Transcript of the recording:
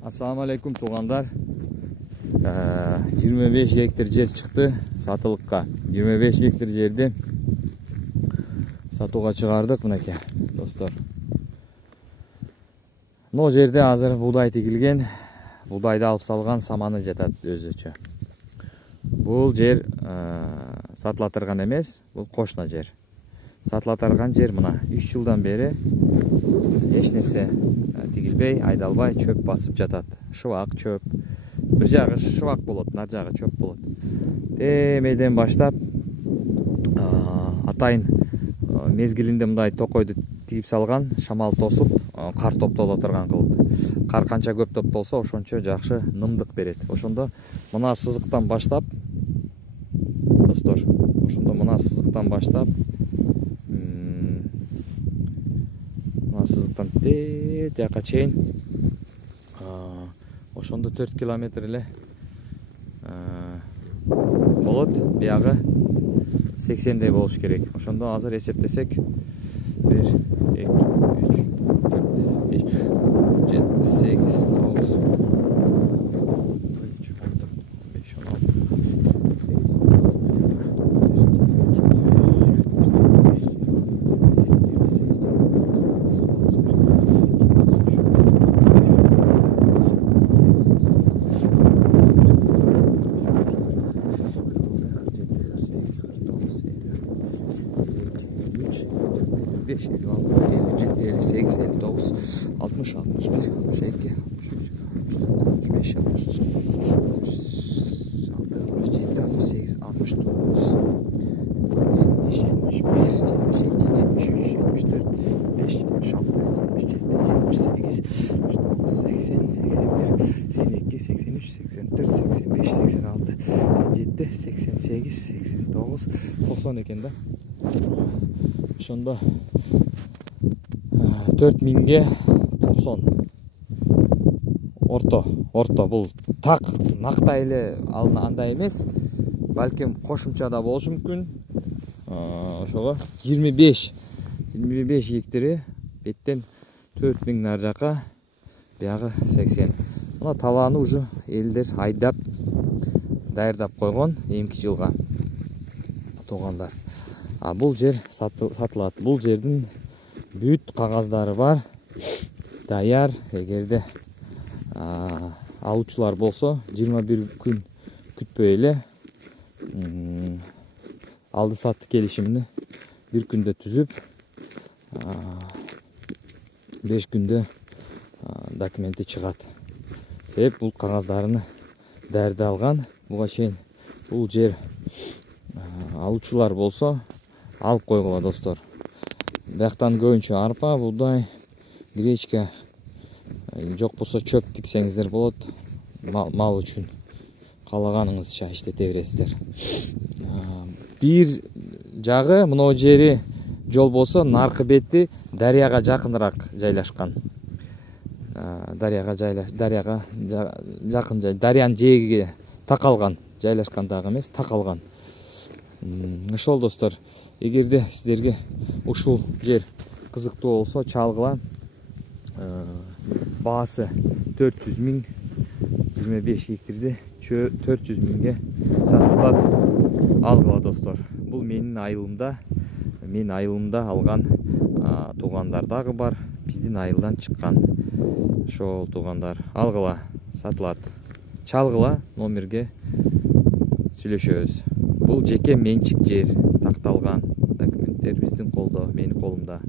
Assalamu alaikum туғандар. 25 гектар жер шықты сатылыққа. 25 гектар жерді сатуға шығардық мынакей достар. Но жерде азыр будай тегілген, будайды алып салған саманы жатат өзүчө. Бұл жер сатылатырған емес, бұл кошна жер. Сатылатырған жер мына 3 жылдан бері эч нерсе тигилбей, айдалбай чөп басып жатат. Шыбак чөп. Bir жагы шыбак болот, нар жагы чөп болот. Темеден баштап атайын мезгилинде мындай токойду тигип салган, шамал тосуп, кар топтоло турган кылып. Кар канча көп топтолсо, ошончо жакшы нымдык берет. Ошондо мына сызыктан баштап, достор, ошондо мына сызыктан баштап, мына сызыктан жака чейин ошондо 4 километр эле болот. Биягы 80дей болуш керек. Ошондо азыр эсептесек 1 2 3 4 5 7 8 9 5 56 57 58 59 60 61 62 63 65 66 67 68 69 70 71 72 73 74 75 76 77 78 79 80 81 82 83 84 85 86 87 88 89 90 экен да. Ошондо 4000ге 90 орто бул так нактай эле андай эмес, балким кошумча да болушу мүмкүн. Ошого 25 гектари беттен 4000 нар жака, биягы 80. Мына талааны уже элдер айдап даярдап койгон эмки жылга тугандар. Бул жер сатылат. Бул жердин бүт кагаздары бар. Даяр. Эгерде алуучулар болсо 21 күн күтпөй эле алды сатты келишимини 1 күндө түзүп 5 күндө документи чыгат. Себеп бул кагаздарын даярдалган. Буга чейин бул жер алуучулар болсо алып койгула достор. Бияктан көбүнчө арпа, буудай, гречка, жок болсо чөп тиксеңиздер болот. Мал үчүн каалаганыңызча иштете бересиздер. Бир жагы мына жери жол болсо наркы бети дарыяга жакыныраак жайлашкан. Дарыяга жакын жай, дарыянын жээги такалган, жайлашкан дагы эмес, такалган. Ошол достор, эгерде сиздерге ушул жер кызыктуу болсо чалгыла. Баасы 400 000, 25 гектарди 400 000ге сатылат. Алгыла достор. Бул менин айылымда алган тугандар дагы бар. Биздин айылдан чыккан. Ошол тугандар алгыла, сатылат. Чалгыла, номерге сүйлөшөбүз. Бул жеке менчик жер, такталган документтер биздин колдо, менин колумда.